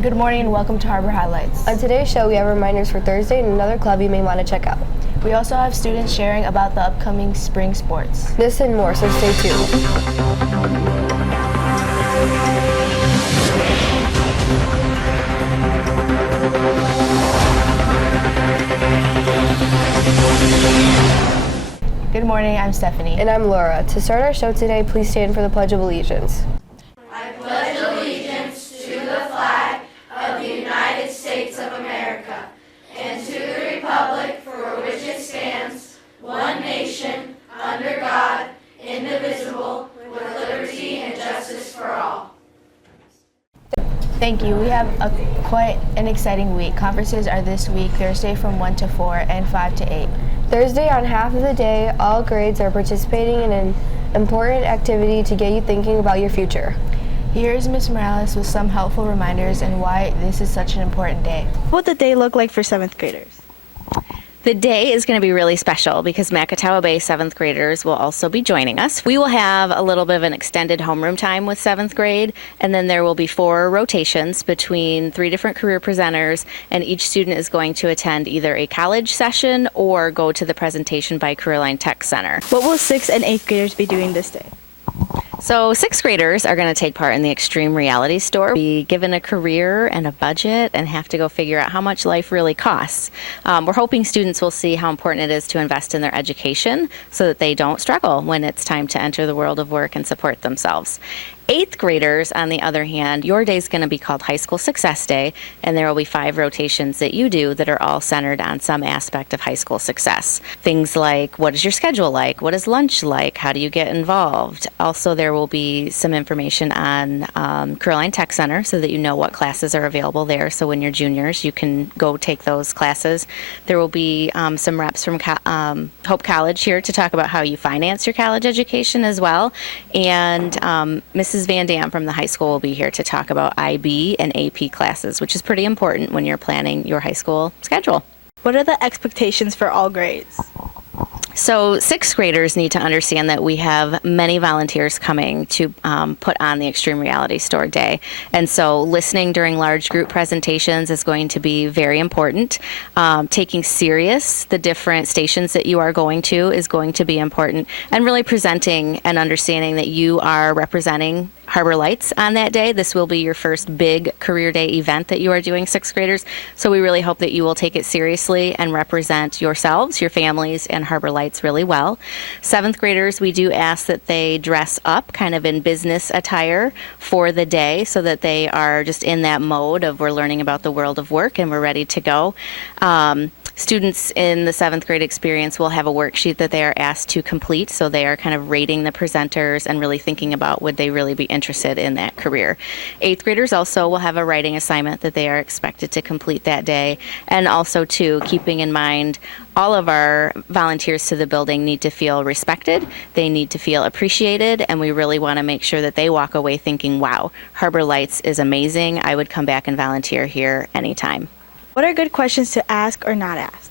Good morning and welcome to Harbor Highlights. On today's show, we have reminders for Thursday and another club you may want to check out. We also have students sharing about the upcoming spring sports. This and more, so stay tuned. Good morning, I'm Stephanie. And I'm Laura. To start our show today, please stand for the Pledge of Allegiance. I pledge allegiance to the flag of the United States of America and to the republic for which it stands, one nation, under God, indivisible, with liberty and justice for all. Thank you. We have quite an exciting week. Conferences are this week, Thursday from 1 to 4 and 5 to 8. Thursday, on half of the day, all grades are participating in an important activity to get you thinking about your future. Here's Ms. Morales with some helpful reminders and why this is such an important day. What would the day look like for 7th graders? The day is going to be really special because Macatawa Bay 7th graders will also be joining us. We will have a little bit of an extended homeroom time with 7th grade, and then there will be 4 rotations between 3 different career presenters, and each student is going to attend either a college session or go to the presentation by Careerline Tech Center. What will 6th and 8th graders be doing this day? So 6th graders are going to take part in the Extreme Reality Store, be given a career and a budget, and have to go figure out how much life really costs. We're hoping students will see how important it is to invest in their education so that they don't struggle when it's time to enter the world of work and support themselves. 8th graders, on the other hand, your day is going to be called High School Success Day, and there will be 5 rotations that you do that are all centered on some aspect of high school success. Things like, what is your schedule like? What is lunch like? How do you get involved? Also, there will be some information on Careerline Tech Center so that you know what classes are available there. So when you're juniors, you can go take those classes. There will be some reps from Hope College here to talk about how you finance your college education as well. And Mrs. Van Dam from the high school will be here to talk about IB and AP classes, which is pretty important when you're planning your high school schedule. What are the expectations for all grades? So 6th graders need to understand that we have many volunteers coming to put on the Extreme Reality Store Day. And so listening during large group presentations is going to be very important. Taking serious the different stations that you are going to is going to be important. And really presenting and understanding that you are representing Harbor Lights on that day. This will be your first big career day event that you are doing, 6th graders. So we really hope that you will take it seriously and represent yourselves, your families, and Harbor Lights really well. 7th graders, we do ask that they dress up kind of in business attire for the day so that they are just in that mode of we're learning about the world of work and we're ready to go. Students in the 7th grade experience will have a worksheet that they are asked to complete, so they are kind of rating the presenters and really thinking about would they really be interested in that career. 8th graders also will have a writing assignment that they are expected to complete that day, and also too, keeping in mind all of our volunteers to the building need to feel respected, they need to feel appreciated, and we really want to make sure that they walk away thinking, wow, Harbor Lights is amazing, I would come back and volunteer here anytime. What are good questions to ask or not ask?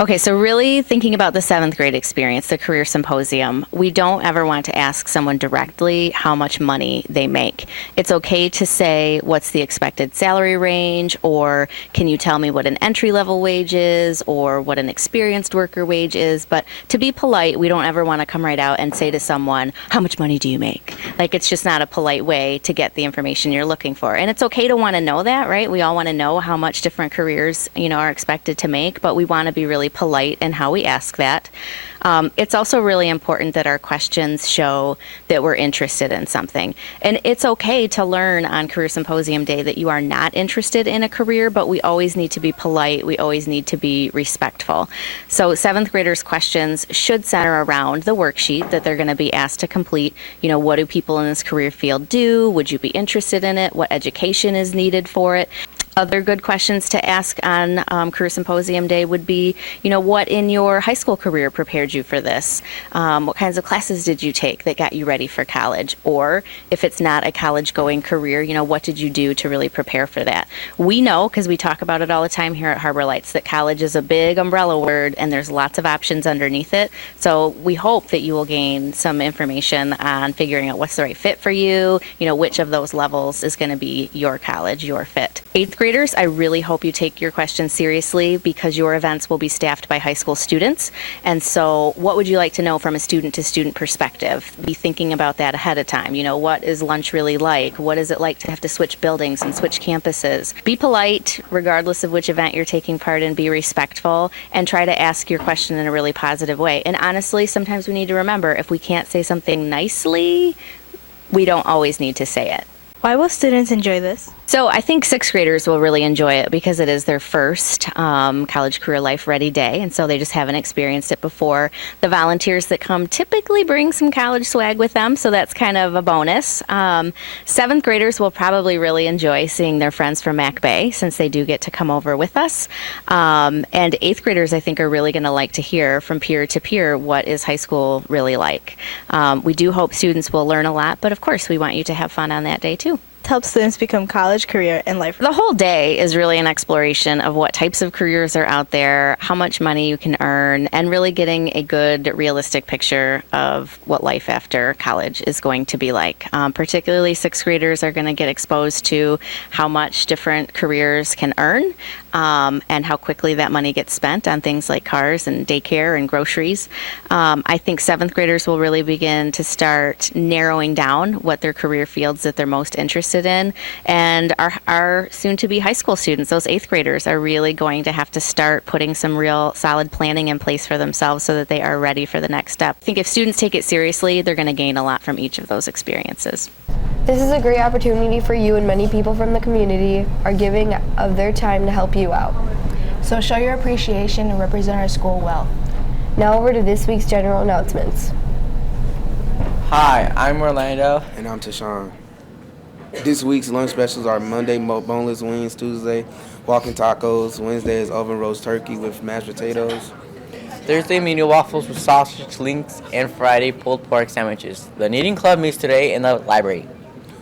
Okay, so really thinking about the 7th grade experience, the Career Symposium, we don't ever want to ask someone directly how much money they make. It's okay to say, what's the expected salary range, or can you tell me what an entry-level wage is, or what an experienced worker wage is, but to be polite, we don't ever want to come right out and say to someone, how much money do you make? Like, it's just not a polite way to get the information you're looking for. And it's okay to want to know that, right? We all want to know how much different careers, are expected to make, but we want to be really polite in how we ask that. It's also really important that our questions show that we're interested in something. And it's okay to learn on Career Symposium Day that you are not interested in a career, but we always need to be polite. We always need to be respectful. So 7th graders' questions should center around the worksheet that they're going to be asked to complete. What do people in this career field do? Would you be interested in it? What education is needed for it? Other good questions to ask on Career Symposium Day would be, what in your high school career prepared you for this? What kinds of classes did you take that got you ready for college? Or if it's not a college-going career, what did you do to really prepare for that? We know, because we talk about it all the time here at Harbor Lights, that college is a big umbrella word and there's lots of options underneath it. So we hope that you will gain some information on figuring out what's the right fit for you, which of those levels is going to be your college, your fit. 8th graders, I really hope you take your questions seriously because your events will be staffed by high school students. And so what would you like to know from a student-to-student perspective? Be thinking about that ahead of time. What is lunch really like? What is it like to have to switch buildings and switch campuses? Be polite, regardless of which event you're taking part in. Be respectful and try to ask your question in a really positive way. And honestly, sometimes we need to remember if we can't say something nicely, we don't always need to say it. Why will students enjoy this? So I think 6th graders will really enjoy it because it is their first college career life ready day, and so they just haven't experienced it before. The volunteers that come typically bring some college swag with them, so that's kind of a bonus. 7th graders will probably really enjoy seeing their friends from Mac Bay since they do get to come over with us. And 8th graders, I think, are really going to like to hear from peer to peer what is high school really like. We do hope students will learn a lot, but of course we want you to have fun on that day too. To help students become college, career, and life. The whole day is really an exploration of what types of careers are out there, how much money you can earn, and really getting a good, realistic picture of what life after college is going to be like. Particularly 6th graders are going to get exposed to how much different careers can earn and how quickly that money gets spent on things like cars and daycare and groceries. I think 7th graders will really begin to start narrowing down what their career fields that they're most interested in, and our soon-to-be high school students, those 8th graders, are really going to have to start putting some real solid planning in place for themselves so that they are ready for the next step. I think if students take it seriously, they're going to gain a lot from each of those experiences. This is a great opportunity for you, and many people from the community are giving of their time to help you out. So show your appreciation and represent our school well. Now over to this week's general announcements. Hi, I'm Orlando. And I'm Tashawn. This week's lunch specials are Monday, boneless wings, Tuesday, walking tacos, Wednesday is oven roast turkey with mashed potatoes. Thursday, menu waffles with sausage links, and Friday, pulled pork sandwiches. The knitting club meets today in the library.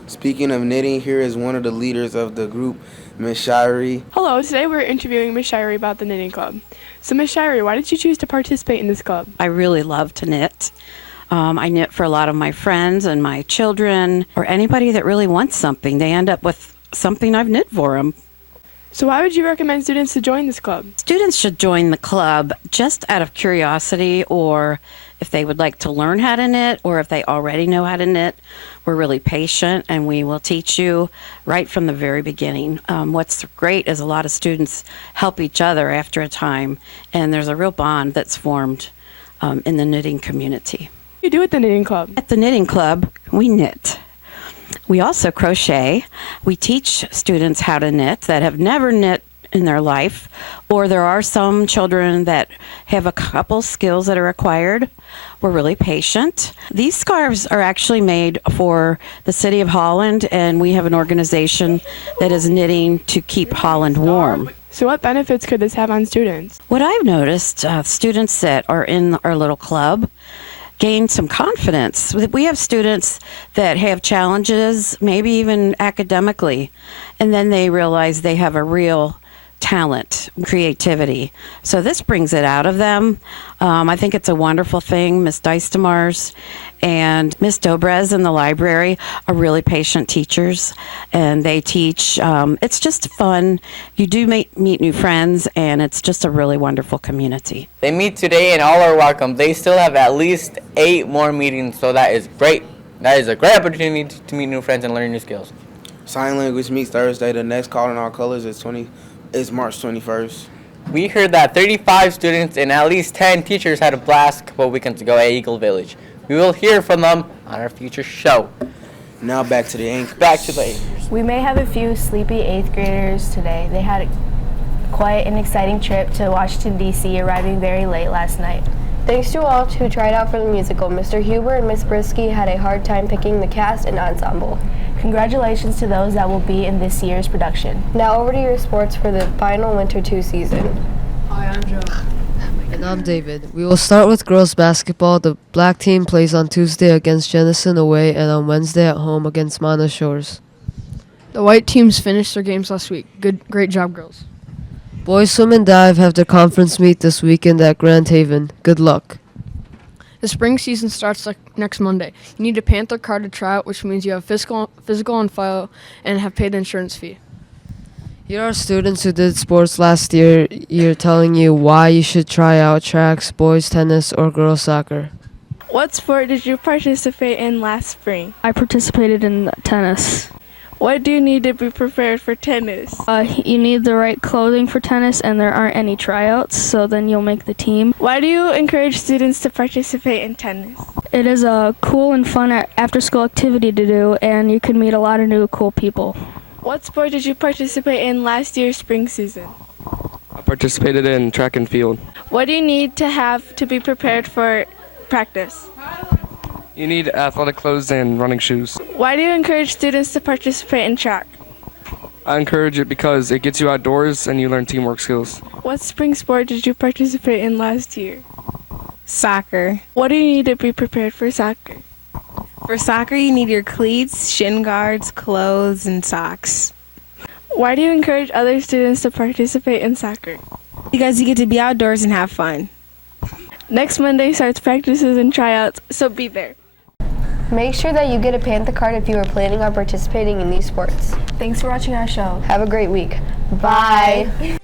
Speaking of knitting, here is one of the leaders of the group, Miss Shirey. Hello, today we're interviewing Miss Shirey about the knitting club. So Miss Shirey, why did you choose to participate in this club? I really love to knit. I knit for a lot of my friends and my children, or anybody that really wants something. They end up with something I've knit for them. So why would you recommend students to join this club? Students should join the club just out of curiosity, or if they would like to learn how to knit, or if they already know how to knit. We're really patient, and we will teach you right from the very beginning. What's great is a lot of students help each other after a time, and there's a real bond that's formed in the knitting community. What do you do at the knitting club? At the knitting club, we knit. We also crochet. We teach students how to knit that have never knit in their life, or there are some children that have a couple skills that are required. We're really patient. These scarves are actually made for the City of Holland, and we have an organization that is knitting to keep Holland warm. So what benefits could this have on students? What I've noticed, students that are in our little club gain some confidence. We have students that have challenges, maybe even academically, and then they realize they have a real talent, creativity. So this brings it out of them. I think it's a wonderful thing. Miss Dystemars and Miss Dobrez in the library are really patient teachers, and they teach. It's just fun. You do meet new friends, and it's just a really wonderful community. They meet today and all are welcome. They still have at least 8 more meetings, so that is great. That is a great opportunity to meet new friends and learn new skills. Sign language meets Thursday. The next call in our colors is March 21st. We heard that 35 students and at least 10 teachers had a blast a couple weekends ago at Eagle Village. We will hear from them on our future show. Now back to the anchors. Back to the anchors. We may have a few sleepy 8th graders today. They had quite an exciting trip to Washington, D.C., arriving very late last night. Thanks to all who tried out for the musical. Mr. Huber and Miss Brisky had a hard time picking the cast and ensemble. Congratulations to those that will be in this year's production. Now over to your sports for the final Winter 2 season. And I'm David. We will start with girls basketball. The black team plays on Tuesday against Jenison away and on Wednesday at home against Mana Shores. The white teams finished their games last week. Great job, girls. Boys swim and dive have their conference meet this weekend at Grand Haven. Good luck. The spring season starts next Monday. You need a Panther card to try out, which means you have physical on file and have paid the insurance fee. Here are students who did sports last year telling you why you should try out tracks, boys tennis, or girls soccer. What sport did you participate in last spring? I participated in tennis. What do you need to be prepared for tennis? You need the right clothing for tennis, and there aren't any tryouts, so then you'll make the team. Why do you encourage students to participate in tennis? It is a cool and fun after-school activity to do, and you can meet a lot of new cool people. What sport did you participate in last year's spring season? I participated in track and field. What do you need to have to be prepared for practice? You need athletic clothes and running shoes. Why do you encourage students to participate in track? I encourage it because it gets you outdoors and you learn teamwork skills. What spring sport did you participate in last year? Soccer. What do you need to be prepared for soccer? For soccer, you need your cleats, shin guards, clothes, and socks. Why do you encourage other students to participate in soccer? Because you get to be outdoors and have fun. Next Monday starts practices and tryouts, so be there. Make sure that you get a Panther card if you are planning on participating in these sports. Thanks for watching our show. Have a great week. Bye.